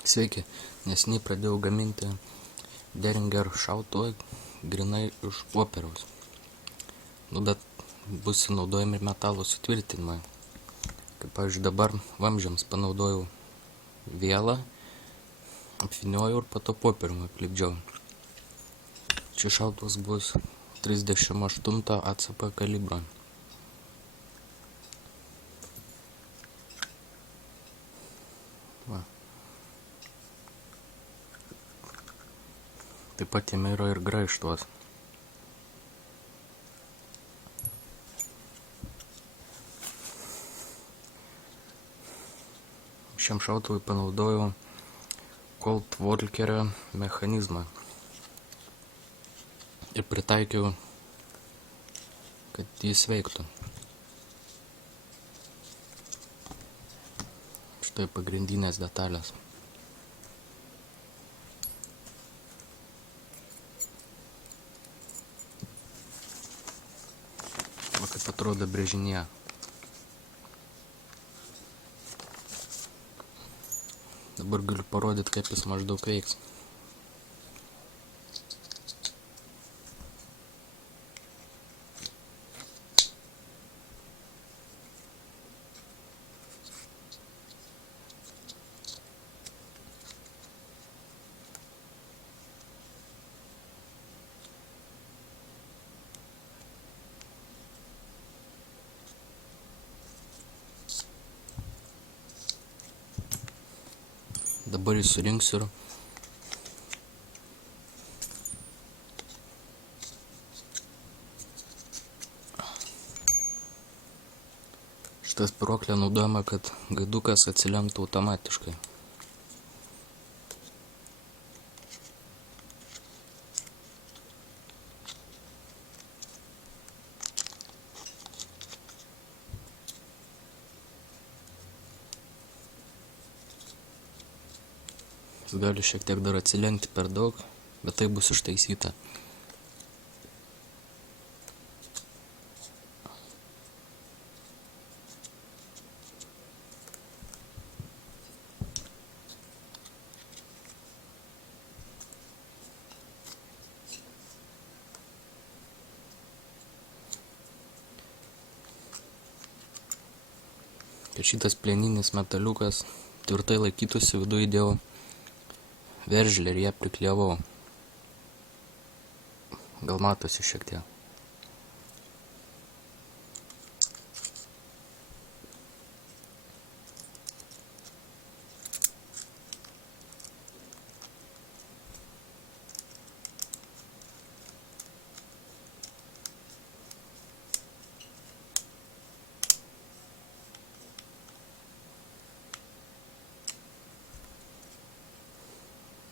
Sveiki, neseniai pradėjau gaminti Derringer šautuvą grinai iš popieriaus. Bet bus naudojami ir metalo sutvirtinimai. Kaip pavyzdžiui, dabar vamzdžiams panaudojau vielą, apvyniojau ir po to popieriumi aplipdžiau. Šis šautuvas bus 38 ACP kalibro. Va. Taip pat jame yra ir graižtvas. Šiam šautuvui panaudojau Colt Walkerio mechanizmą ir pritaikiau, kad jis veiktų. Štai pagrindinės detalės. Va kaip atrodo brėžinyje. Dabar galiu parodyti, kaip jis maždaug veiks. Dabar jį surinksiu ir šitą spyruoklę naudojama, kad gaidukas atsilemtų automatiškai. Jis gali šiek tiek dar atsilenkti per daug, bet tai bus ištaisyta. Kad šitas plieninis metaliukas tvirtai laikytųsi, viduje įdėjau veržlę ir ją priklijavau. Gal matosi šiek tiek.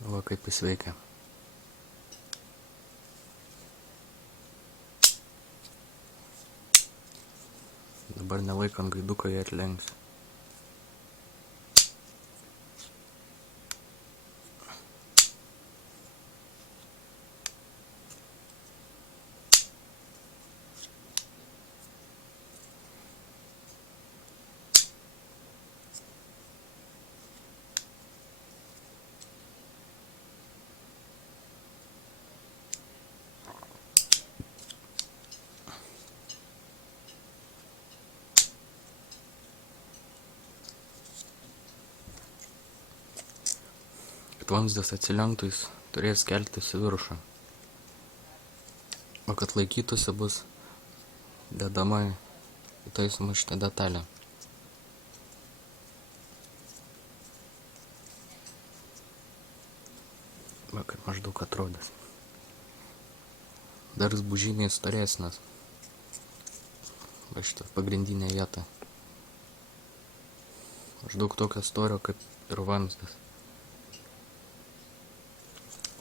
Va kaip jis veikia. Dabar nelaikant gaiduko jį atlenksiu. Kad vamzdis atsilenktų, jis turės keltis į viršų. O kad laikytųsi, bus dedama įtaisoma šitą detalę. Va kaip maždaug atrodys. Dar jis bus žymiai storesnis. Va šitą pagrindinę vietą. Maždaug tokio storio kaip ir vamzdis.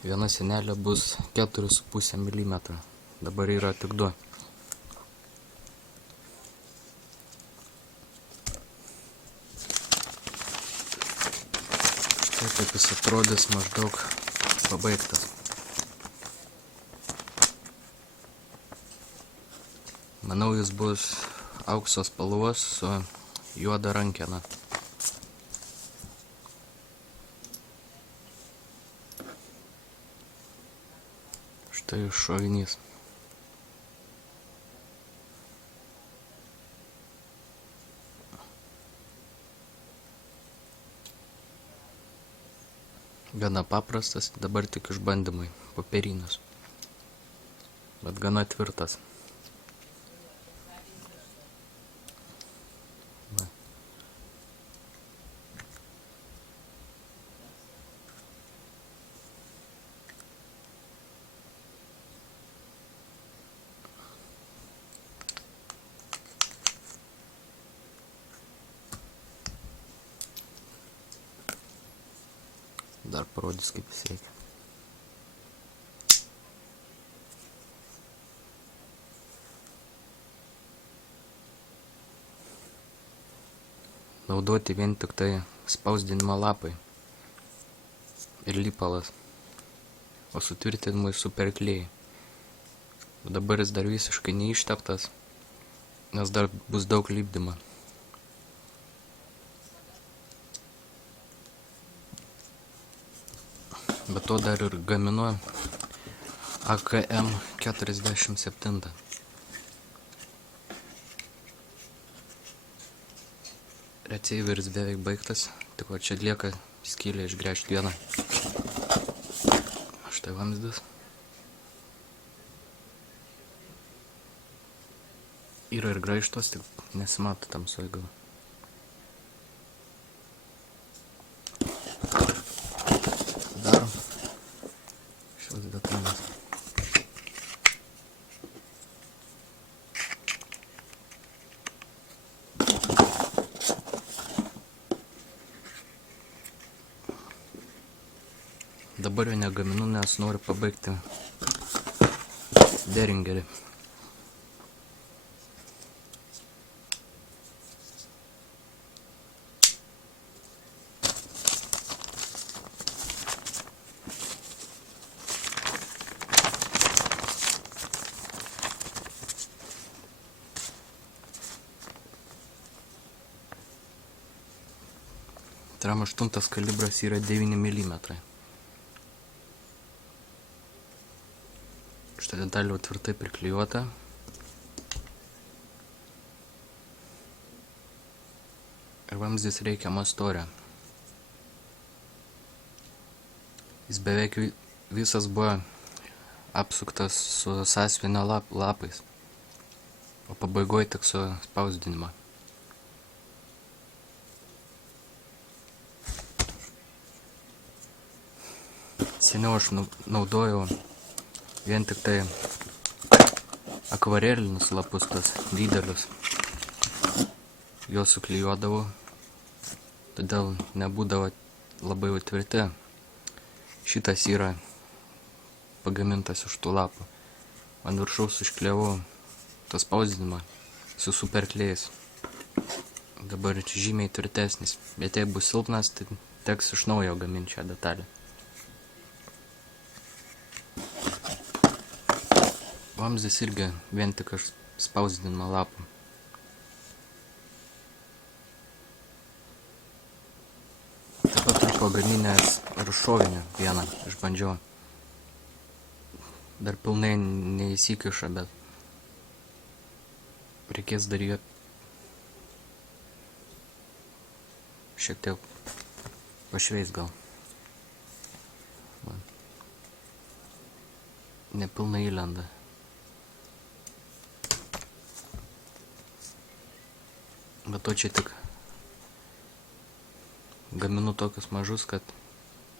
Viena sienelė bus 4,5 mm. Dabar yra tik 2. Štai kaip jis atrodys maždaug pabaigtas. Manau, jis bus aukso spalvos su juoda rankena. Tai šovinys. Gana paprastas, dabar tik išbandymai, popierinis. Bet gana tvirtas. Va. Dar parodys, kaip jis veikia. Naudoti vien tik tai spausdinimo lapai ir lipalas, o sutvirtinimui superklijai. Dabar jis dar visiškai neišteptas, nes dar bus daug lipdymo. Be to dar ir gaminu AKM 47. Receiveris beveik baigtas, tik va čia lieka skylę išgręžti vieną. Štai vamzdis. Yra ir graižtos, tik nesimato tamsoj gal. Darom šios detalės. Dabar jo negaminu, nes noriu pabaigti deringerį. Tram 8 kalibras yra 9 mm. Šitą detalę jau tvirtai priklijuota. Ir vamzdis reikiamo storio. Jis beveik visas buvo apsuktas su sąsiuvinio lapais, o pabaigoje tik su spausdinimo. Seniau aš naudojau vien tik tai akvarelinius lapus, tas didelius. Juos suklijuodavau, todėl nebūdavo labai tvirti. Šitas yra pagamintas iš tų lapų. Ant viršaus užklijavau tą spausdinimą su superklijais. Dabar žymiai tvirtesnis, bet jei bus silpnas, tai teks iš naujo gaminti šią detalę. Vamzdis irgi vien tik iš spausdinimo lapų. Taip pat turiu pagaminęs ir šovinį vieną išbandžiau. Dar pilnai neįsikiša, bet reikės dar jį šiek tiek pašveist gal. Nepilnai įlenda. Bet to čia tik gaminu tokius mažus, kad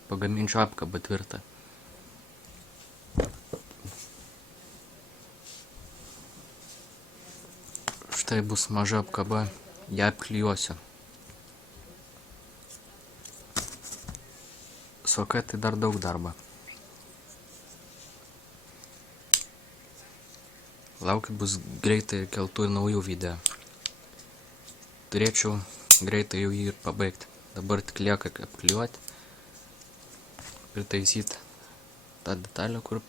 pagaminčiau apkabą tvirtą. Štai bus maža apkaba, ją apklijuosiu. Soka tai dar daug darbo. Laukiu bus greitai keltų ir naujų video. Turėčiau greitai jau jį ir pabaigti. Dabar tik lieka apklijuoti, pritaisyti tą detalę, kur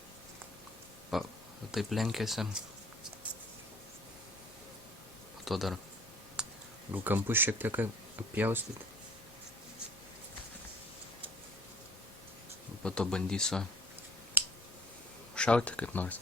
taip lenkėsi. Po to dar kampus šiek tiek apjaustyti. Po to bandysiu šauti kaip nors.